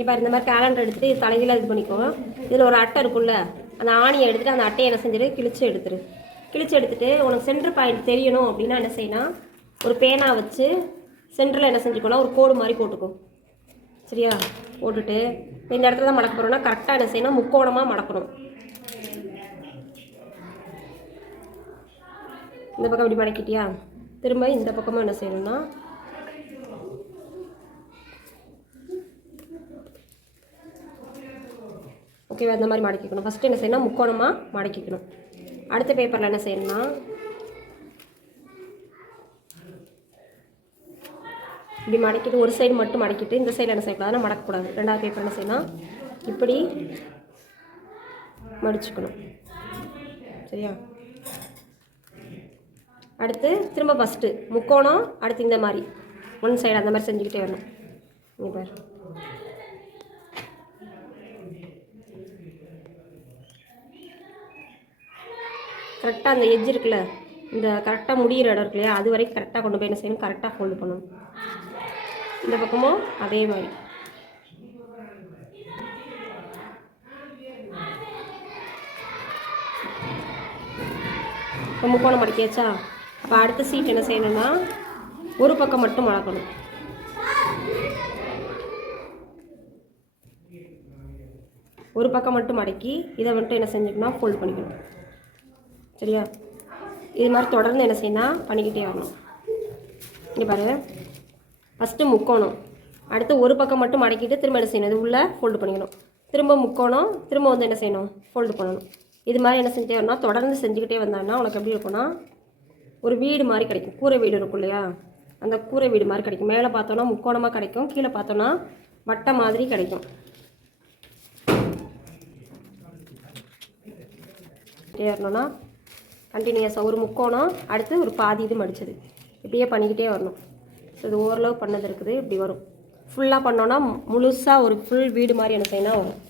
இப்போ இந்த மாதிரி கேலண்டர் எடுத்துகிட்டு இது தலைகீழ இது பண்ணிக்கோ. இதில் ஒரு அட்டை இருக்குல்ல, அந்த ஆணியை எடுத்துகிட்டு அந்த அட்டையை என்ன செஞ்சிரு, கிழிச்சு எடுத்துகிட்டு உனக்கு சென்டர் பாயிண்ட் தெரியணும் அப்படின்னா என்ன செய்யணும், ஒரு பேனா வச்சு சென்டரில் என்ன செஞ்சுக்கோனா ஒரு கோடு மாதிரி போட்டுக்கோ. சரியா? போட்டுட்டு இப்போ இந்த இடத்துல தான் மடக்க போகிறோம்னா கரெக்டாக என்ன செய்யணும், முக்கோணமாக மடக்கணும். இந்த பக்கம் இப்படி மடக்கிட்டியா, திரும்ப இந்த பக்கமும் என்ன செய்யணும்னா ஓகேவா, இந்த மாதிரி மடக்கிக்கணும். ஃபஸ்ட்டு என்ன செய்யணும், முக்கோணமாக மடக்கிக்கணும். அடுத்த பேப்பரில் என்ன செய்யணும்னா இப்படி மடக்கிட்டு ஒரு சைடு மட்டும் மடக்கிட்டு இந்த சைடில் என்ன செய்யக்கூடாதுன்னா மடக்கக்கூடாது. ரெண்டாவது பேப்பர் என்ன செய்யணும், இப்படி மடிச்சுக்கணும். சரியா? அடுத்து திரும்ப ஃபஸ்ட்டு முக்கோணம், அடுத்து இந்த மாதிரி ஒன் சைடு அந்த மாதிரி செஞ்சுக்கிட்டே வரணும். இங்கே பாரு, கரெக்டாக அந்த எட்ஜ் இருக்குல்ல, இந்த கரெக்டாக முடிகிற இடம் இருக்கு இல்லையா, அது வரைக்கும் கரெக்டாக கொண்டு போய் என்ன செய்யணும், கரெக்டாக ஃபோல்டு பண்ணணும். இந்த பக்கமும் அதே மாதிரி. இப்போ முக்கோணம் மடக்கியாச்சா? அப்போ அடுத்த சீட் என்ன செய்யணும்னா ஒரு பக்கம் மட்டும் மடக்கணும். ஒரு பக்கம் மட்டும் மடக்கி இதை மட்டும் என்ன செஞ்சுக்கணும், ஃபோல்டு பண்ணிக்கணும். சரியா? இது மாதிரி தொடர்ந்து என்ன செய்யணும், பண்ணிக்கிட்டே வரணும். இங்கே பாரு, ஃபஸ்ட்டு முக்கோணம், அடுத்து ஒரு பக்கம் மட்டும் மடக்கிட்டு திரும்ப என்ன செய்யணும், இது உள்ளே ஃபோல்டு பண்ணிக்கணும். திரும்ப முக்கோணம், திரும்ப வந்து என்ன செய்யணும், ஃபோல்டு பண்ணணும். இது மாதிரி என்ன செஞ்சுட்டே வரணும், தொடர்ந்து செஞ்சுக்கிட்டே வந்தாங்கன்னா உனக்கு எப்படி இருக்குன்னா ஒரு வீடு மாதிரி கிடைக்கும். கூரை வீடு இருக்கும் இல்லையா, அந்த கூரை வீடு மாதிரி கிடைக்கும். மேலே பார்த்தோன்னா முக்கோணமாக கிடைக்கும், கீழே பார்த்தோன்னா வட்டை மாதிரி கிடைக்கும். வரணும்னா கண்டினியூஸாக ஒரு முக்கோணம், அடுத்து ஒரு பாதி இது மடித்தது, இப்படியே பண்ணிக்கிட்டே வரணும். ஸோ இது ஓரளவு பண்ணது இருக்குது, இப்படி வரும். ஃபுல்லாக பண்ணோன்னா முழுசாக ஒரு ஃபுல் வீடு மாதிரி என்ன செய்யணும் வரும்.